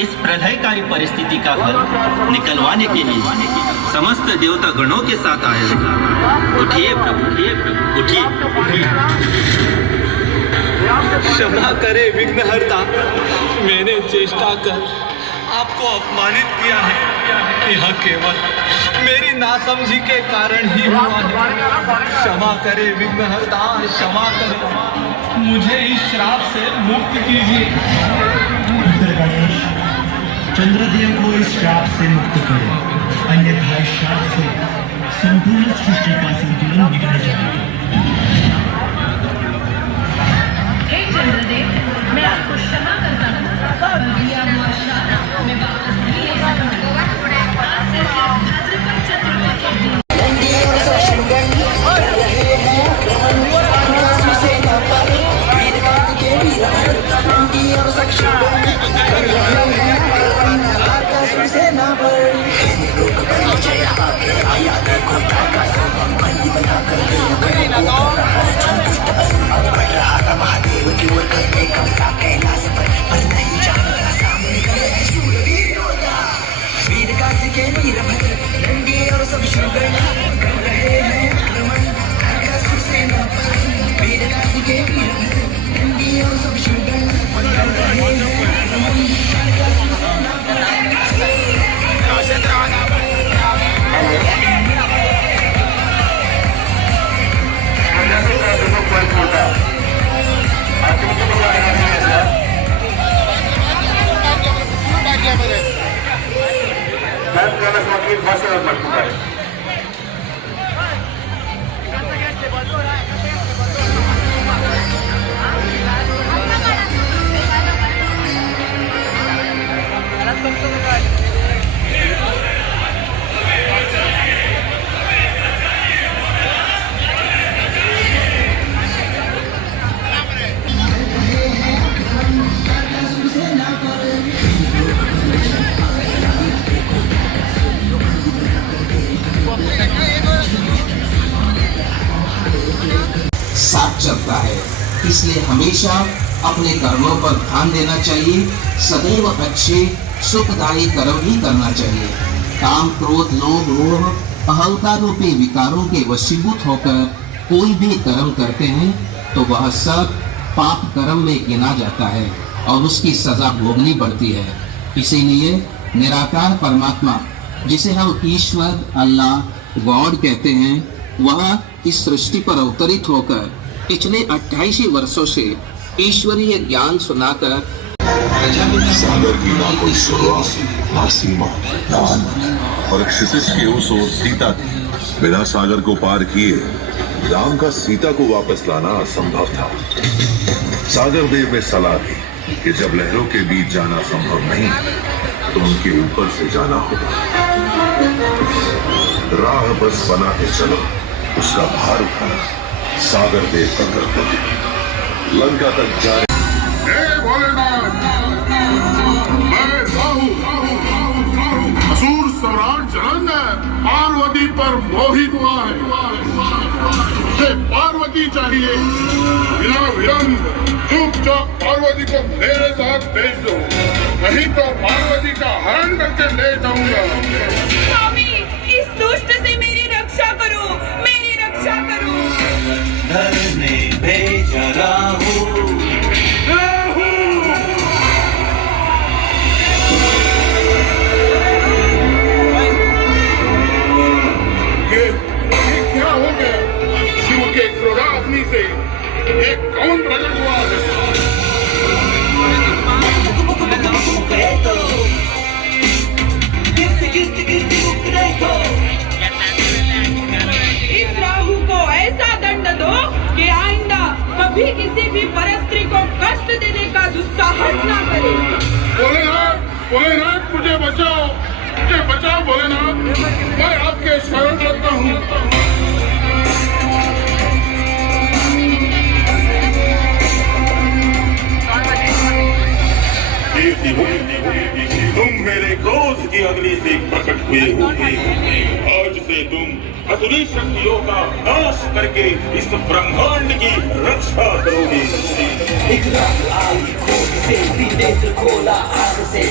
इस प्रलयकारी परिस्थिति का हल निकलवाने के लिए समस्त देवता गणों के साथ आए हैं। उठिए प्रभु, उठिए। क्षमा करे विघ्नहर्ता, मैंने चेष्टा कर आपको अपमानित किया है। यह केवल मेरी नासमझी के कारण ही हुआ है। क्षमा करे विघ्नहर्ता, क्षमा करे, मुझे इस श्राप से मुक्त कीजिए। पुत्र गणेश, चंद्रदेव को इस श्राप से मुक्त करो, अन्यथा इस श्राप से संपूर्ण सृष्टि का संतुलन बिगड़ जाएगा। हे चंद्रदेव, मैं आपको क्षमा करता हूँ। दिया हुआ श्राप मैं वापस नहीं ले सकता। आज से भाद्रपद चतुर्थी के दिन साथ चलता है, इसलिए हमेशा अपने कर्मों पर ध्यान देना चाहिए। सदैव अच्छे सुखदायी कर्म ही करना चाहिए। काम, क्रोध, लोभ, मोह, अहंकार रूपी विकारों के वशीभूत होकर कोई भी कर्म करते हैं तो वह सब पाप कर्म में गिना जाता है और उसकी सजा भोगनी पड़ती है। इसीलिए निराकार परमात्मा, जिसे हम ईश्वर, अल्लाह, गॉड कहते हैं, वह इस सृष्टि पर अवतरित होकर पिछले 28 वर्षों से ईश्वरीय ज्ञान सुनाकर सागर की ना कोई शुरुआत, ना सीमा, ना अंत, और क्षितिज की उस ओर सीता थी। बिना सागर को पार किए राम का सीता को वापस लाना असंभव था। सागर देव में सलाह दी कि जब लहरों के बीच जाना संभव नहीं तो उनके ऊपर से जाना होगा। राह बस बना के चलो, उसका भार उठाना सागर देव का कर्तव्य। लंका तक जाए। असुर सम्राट जलंधर पार्वती पर मोहित हुआ है। पार्वती चाहिए, बिना विलंब चुपचाप पार्वती को मेरे साथ भेज दो, नहीं तो पार्वती का हरण करके ले जाऊंगा। स्वामी, इस दुष्ट से मेरी रक्षा करो, मेरी रक्षा करो। घर में भेजा राहु, ये क्या हो गया? शिव के क्रोधाग्नि से ये कौन प्रकट हुआ है? इस राहु को ऐसा दंड दो कि आइंदा कीर्ति हो। तुम मेरे क्रोध की अग्नि से प्रकट हुए हो। आज से तुम असुरी शक्तियों का नाश करके इस ब्रह्मांड की रक्षा करोगे। एक रात आई खोज से भी नेत्र खोला आग से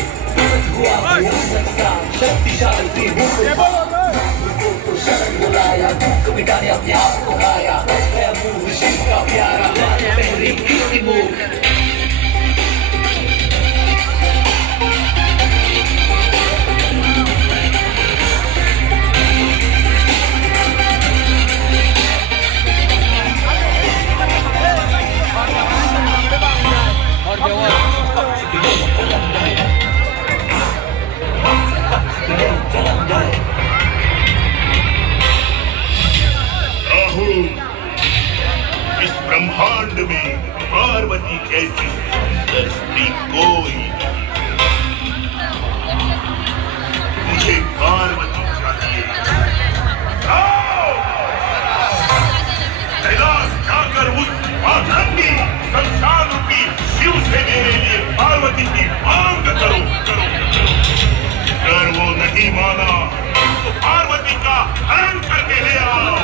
हुआ भयानक सा शक्तिशाली को शरण बुलाया दुख मिटाने अपने आप को गाया है मुंह शिव का प्यारा पहली कीर्ति मुख राहुल, इस ब्रह्मांड में पार्वती जैसी सुंदर स्त्री कोई नहीं। मुझे पार्वती चाहिए। आओ! कैलाश जाकर उस पाखंडी संसार रूपी शिव से मेरे लिए पार्वती की मांग करो। अगर वो नहीं माना तो पार्वती का हरण करके ले आओ।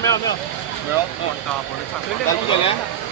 没有，不要，我打，我的唱。